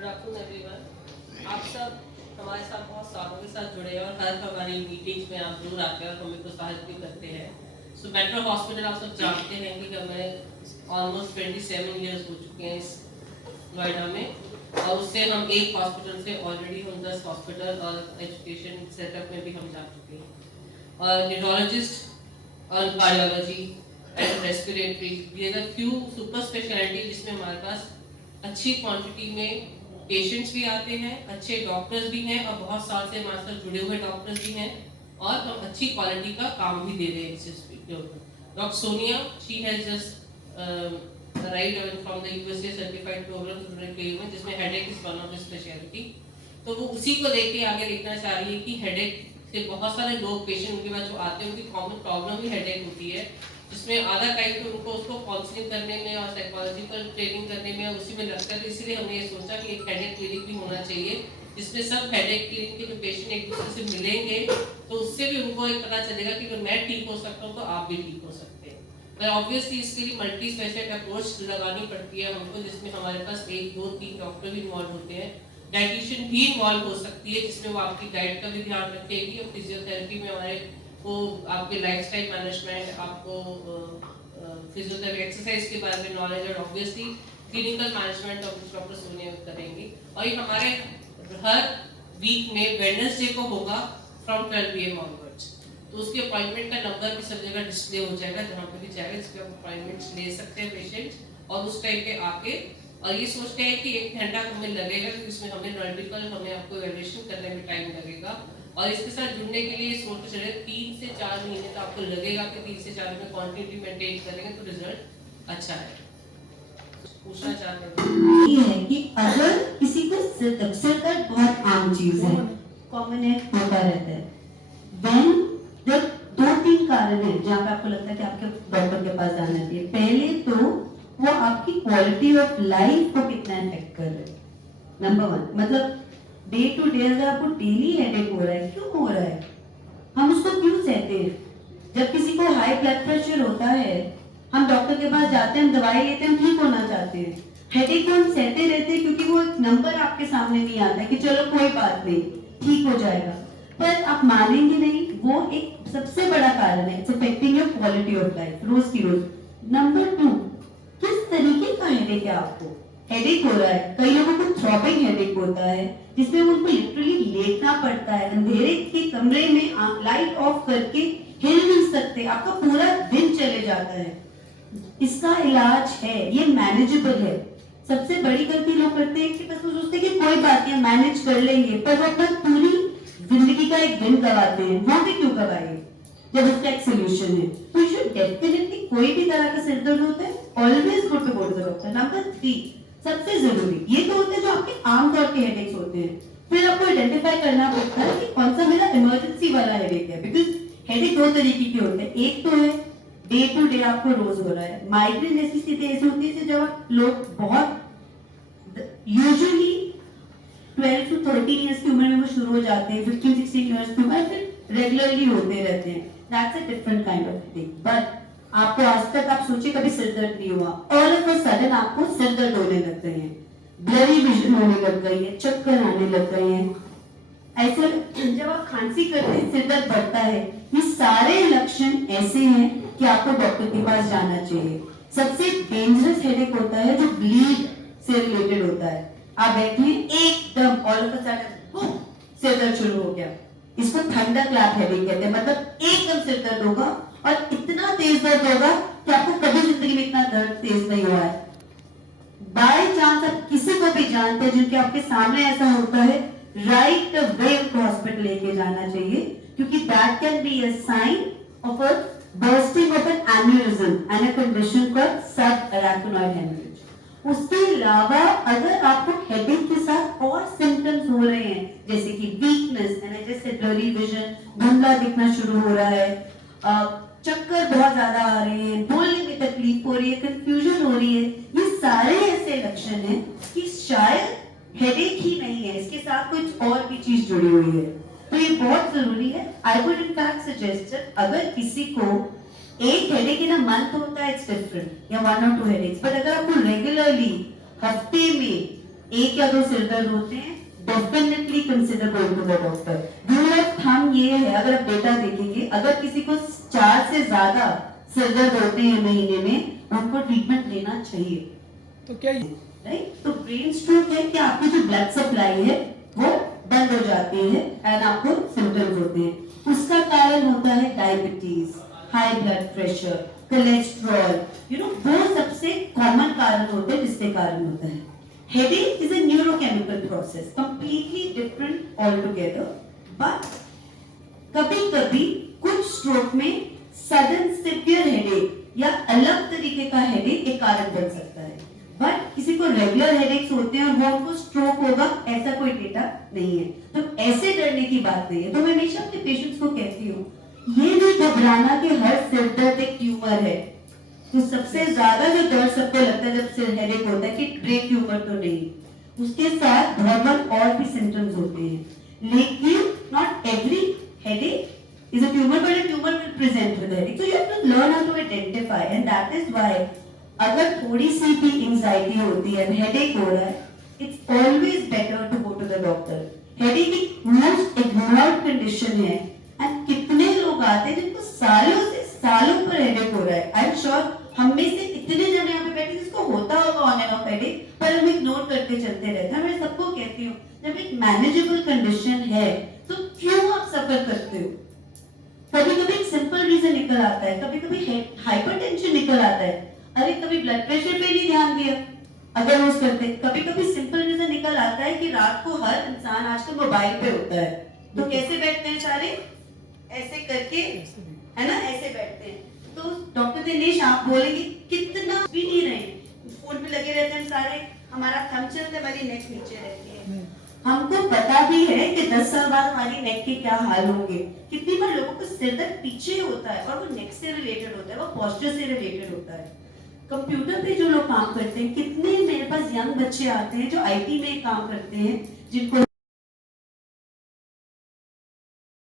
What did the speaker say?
Good afternoon everyone. आप सब हमारे साथ बहुत सालों के साथ जुड़े हैं और हर हमारी मीटिंग्स में आप जरूर आते हैं और हमें प्रोत्साहित भी करते हैं। सो मेट्रो हॉस्पिटल आप सब जानते हैं कि हमें ऑलमोस्ट 27 ईयर्स हो चुके हैं इस नोएडा में, और उससे हम एक हॉस्पिटल से ऑलरेडी हम 10 हॉस्पिटल और एजुकेशन सेटअप में भी हम जा चुके हैं। और न्यूरोलॉजिस्ट और कार्डियोलॉजी एंड रेस्पिरेटरी, ये द फ्यू सुपर स्पेशलिटी जिसमें हमारे पास अच्छी क्वांटिटी में पेशेंट्स भी आते हैं, अच्छे डॉक्टर्स भी हैं और बहुत साल से हमारे साथ जुड़े हुए डॉक्टर्स भी हैं, और हम अच्छी क्वालिटी का काम भी दे रहे हैं इस doctor Sonia, she has just arrived from the USA certified programme student के में, जिसमें headache is one of the speciality. तो वो उसी को देख के आगे देखना चाह रही है कि हेडेक से बहुत सारे लोग पेशेंट उनके पास जो आते हैं उनकी कॉमन प्रॉब्लम ही हेडेक होती है, जिसमें आधा टाइम तो उनको उसको काउंसलिंग करने में और साइकोलॉजिकल ट्रेनिंग करने में उसी में लगता है। तो इसीलिए हमने ये सोचा कि एक हेडेक क्लिनिक भी होना चाहिए, जिसमें सब हेडेक क्लिनिक के जो पेशेंट एक दूसरे से मिलेंगे, तो उससे भी उनको एक पता चलेगा कि अगर मैं ठीक हो सकता हूँ तो आप भी ठीक हो सकते हैं। पर ऑब्वियसली इसके लिए मल्टी स्पेशलिस्ट अप्रोच लगानी पड़ती है हमको, जिसमें हमारे पास 1, 2, 3 डॉक्टर भी इन्वॉल्व होते हैं। डाइटिशियन भी इन्वॉल्व हो सकती है, जिसमें वो आपकी डाइट का भी ध्यान रखेगी, और फिजियोथेरेपी में हमारे वो आपके लाइफस्टाइल मैनेजमेंट, आपको फिजियोथेरेपी एक्सरसाइज के बारे में नॉलेज, और obviously clinical management of doctor Sonia करेंगी। और ये हमारे हर वीक में वेडनेसडे को होगा फ्रॉम 12 PM ऑनवर्ड्स। तो उसके अपॉइंटमेंट का नंबर भी सब जगह डिस्प्ले हो जाएगा, जहाँ पे भी जाएगा जिसके आप अपॉइंटमेंट्स ले सकते हैं पेशेंट्स, और उस टाइम पे आके, और ये सोचते हैं कि 1 घंटा हमें लगेगा, क्योंकि इसमें हमें मल्टीपल हमें आपको इवैल्यूएशन करने में टाइम लगेगा। और इसके साथ जुड़ने के लिए सोचते चले 3 से 4 महीने तो आपको लगेगा कि 3 से 4 में क्वांटिटी मेंटेन करेंगे तो रिजल्ट अच्छा है। पूछना चाहते हैं ये है कि अगर किसी को सिर दर्द बहुत आम चीज है, कॉमन है, होता रहता है, व्हेन जब 2-3 कारण है जहाँ पे आपको लगता है कि आपके डॉक्टर के पास जाना चाहिए। पहले तो वो आपकी क्वालिटी ऑफ लाइफ को कितना इफेक्ट कर रहे हैं, नंबर 1। मतलब डे टू डे अगर आपको डेली हेडेक हो रहा है, क्यों हो रहा है, हम उसको क्यों सहते हैं? जब किसी को हाई ब्लड प्रेशर होता है, हम डॉक्टर के पास जाते हैं, हम दवाई लेते हैं, हम ठीक होना चाहते हैं। हेडेक को हम सहते रहते हैं क्योंकि वो एक नंबर आपके सामने नहीं आता है कि चलो कोई बात नहीं, ठीक हो जाएगा। पर आप मानेंगे नहीं, वो एक सबसे बड़ा कारण है, it's affecting your quality of life रोज की रोज। नंबर 2, किस तरीके का हेडेक है आपको? हेडेक हो रहा है, कई लोगों को थ्रॉबिंग हेडेक होता है, जिसमें उनको लिटरली लेटना पड़ता है, अंधेरे के कमरे में लाइट ऑफ करके हिल नहीं सकते, आपका पूरा दिन चले जाता है। इसका इलाज है, ये मैनेजेबल है। सबसे बड़ी गलती लोग करते हैं कि बस वो सोचते हैं कि कोई बात नहीं मैनेज कर लेंगे, पर वो अपना पूरी जिंदगी का एक दिन गवाते हैं। वो भी क्यों गवाए जब उसका एक सोल्यूशन है? तो यू शुड डेफिनेटली, कोई भी तरह का सिर दर्द होता है, always go to doctor. Number 3, सबसे जरूरी, ये तो होते हैं जो आपके आमतौर के हेडेक्स होते हैं। फिर आपको आइडेंटिफाई करना पड़ता है कि कौन सा मेरा इमरजेंसी वाला हेडेक है, बिकॉज हेडेक 2 तरीके के होते हैं। एक तो है डे टू डे आपको रोज हो रहा है, माइग्रेन जैसी स्थिति ऐसी होती है जब लोग बहुत यूजुअली 12 to 13 इयर्स की उम्र में वो शुरू हो जाते हैं, 15-16 इयर्स की उम्र, फिर रेगुलरली होते रहते हैं। That's a different kind of headache. But आपको आज तक आप सोचिए कभी सिर दर्द नहीं हुआ, ऑल ऑफ अ सडन आपको सिर दर्द होने लग गए हैं, ब्लरी विजन होने लग गई है, चक्कर आने लग गए हैं, ऐसे जब आप खांसी करते हैं सिर दर्द बढ़ता है, ये सारे लक्षण ऐसे हैं कि आपको डॉक्टर के पास जाना चाहिए। सबसे डेंजरस हेडेक होता है जो ब्लीड से रिलेटेड होता है। आप बैठे एकदम ऑल ऑफ अ सडन सिर दर्द शुरू हो गया, इसको थंडर क्लैप हेडेक कहते हैं। मतलब एकदम सिर दर्द होगा और इतना तेज दर्द होगा कि आपको कभी जिंदगी में इतना दर्द तेज नहीं हुआ है। बाय चांस आप किसी को भी जानते हैं जिनके आपके सामने ऐसा होता है, राइट वे उनको हॉस्पिटल लेके जाना चाहिए, क्योंकि that can be a sign of a bursting of an aneurysm and a condition called subarachnoid hemorrhage. उसके अलावा अगर आपको हेडेक के साथ और सिम्टम्स हो रहे हैं, जैसे कि वीकनेस, जैसे ब्लरी विजन, धुंधला दिखना शुरू हो रहा है, चक्कर बहुत ज्यादा आ रहे हैं, बोलने में तकलीफ हो रही है, कंफ्यूजन हो रही है, ये सारे ऐसे लक्षण हैं कि शायद हेडेक ही नहीं है, इसके साथ कुछ और भी चीज जुड़ी हुई है। तो ये बहुत जरूरी है। I would in fact suggest, अगर किसी को एक हेडेक इन अ मंथ होता है, इट्स डिफरेंट, या 1 or 2 हेडेक्स, बट अगर आपको रेगुलरली हफ्ते में एक या दो सिर दर्द होते हैं, definitely consider going to the doctor. Rule of thumb ये है, अगर आप डेटा देखेंगे, अगर किसी को 4 से ज्यादा सिर दर्द होते हैं महीने में, उनको ट्रीटमेंट लेना चाहिए। तो क्या राइट? तो ब्रेन स्ट्रोक है कि आपकी जो ब्लड सप्लाई है वो बंद हो जाती है एंड आपको सिम्टम्स होते हैं। उसका कारण होता है diabetes, high blood pressure, cholesterol, वो सबसे कॉमन कारण होते हैं जिसके कारण होता है। Headache is a neurochemical process, completely different all together, but कभी-कभी कुछ स्ट्रोक में सडन सिवियर हेडेक या अलग तरीके का हेडेक एक कारण बन सकता है। बट किसी को रेगुलर हेडेक्स होते हैं और वो उनको स्ट्रोक होगा, ऐसा कोई डेटा नहीं है। तो ऐसे डरने की बात नहीं है। तो मैं हमेशा अपने पेशेंट्स को कहती हूँ, ये नहीं घबराना कि हर सिर दर्द एक ट्यूमर है। तो सबसे ज्यादा जो दर्द सबको लगता है जब सिर हेडेक होता है कि ब्रेन ट्यूमर तो नहीं, उसके साथ नॉर्मल और भी सिम्टम्स होते हैं। लेकिन not every headache is a tumor, but a tumor will present with headache. So you have to learn how to identify, and that is why अगर थोड़ी सी भी एंजाइटी होती है, हेडेक हो रहा है, it's always better to go to the doctor. Headache एक most ignored condition है, and कितने लोग आते हैं जिनको सालों से सालों पर हेडेक हो रहा है। I'm sure हम में से इतने जने यहाँ पे बैठे जिसको होता होगा ऑन एंड ऑफ हेडेक, पर हम इग्नोर करके चलते रहते हैं। मैं सबको कहती हूँ, जब एक मैनेजेबल कंडीशन है तो क्यों आप सफर करते हो? कभी कभी एक सिंपल रीजन निकल आता है, कभी कभी हाइपरटेंशन निकल आता है, अरे कभी ब्लड प्रेशर पे नहीं ध्यान दिया अगर रोज करते, कभी कभी सिंपल रीजन निकल आता है कि रात को हर इंसान आजकल मोबाइल पे होता है, तो कैसे बैठते हैं सारे ऐसे करके, है ना, ऐसे बैठते हैं। तो डॉक्टर दिनेश आप बोलेंगे कितना भी नहीं रहे, फोन पे लगे रहते हैं सारे, हमारा थंब चलता है, हमारी नेक नीचे रहती है। हमको पता भी है कि 10 साल बाद हमारी नेक के क्या हाल होंगे। कितनी बार लोगों को सिर दर्द पीछे होता है और वो नेक से रिलेटेड होता है, वो पोस्चर से रिलेटेड होता है। कंप्यूटर पे जो लोग काम करते हैं, कितने मेरे पास यंग बच्चे आते हैं जो आईटी में काम करते हैं, जिनको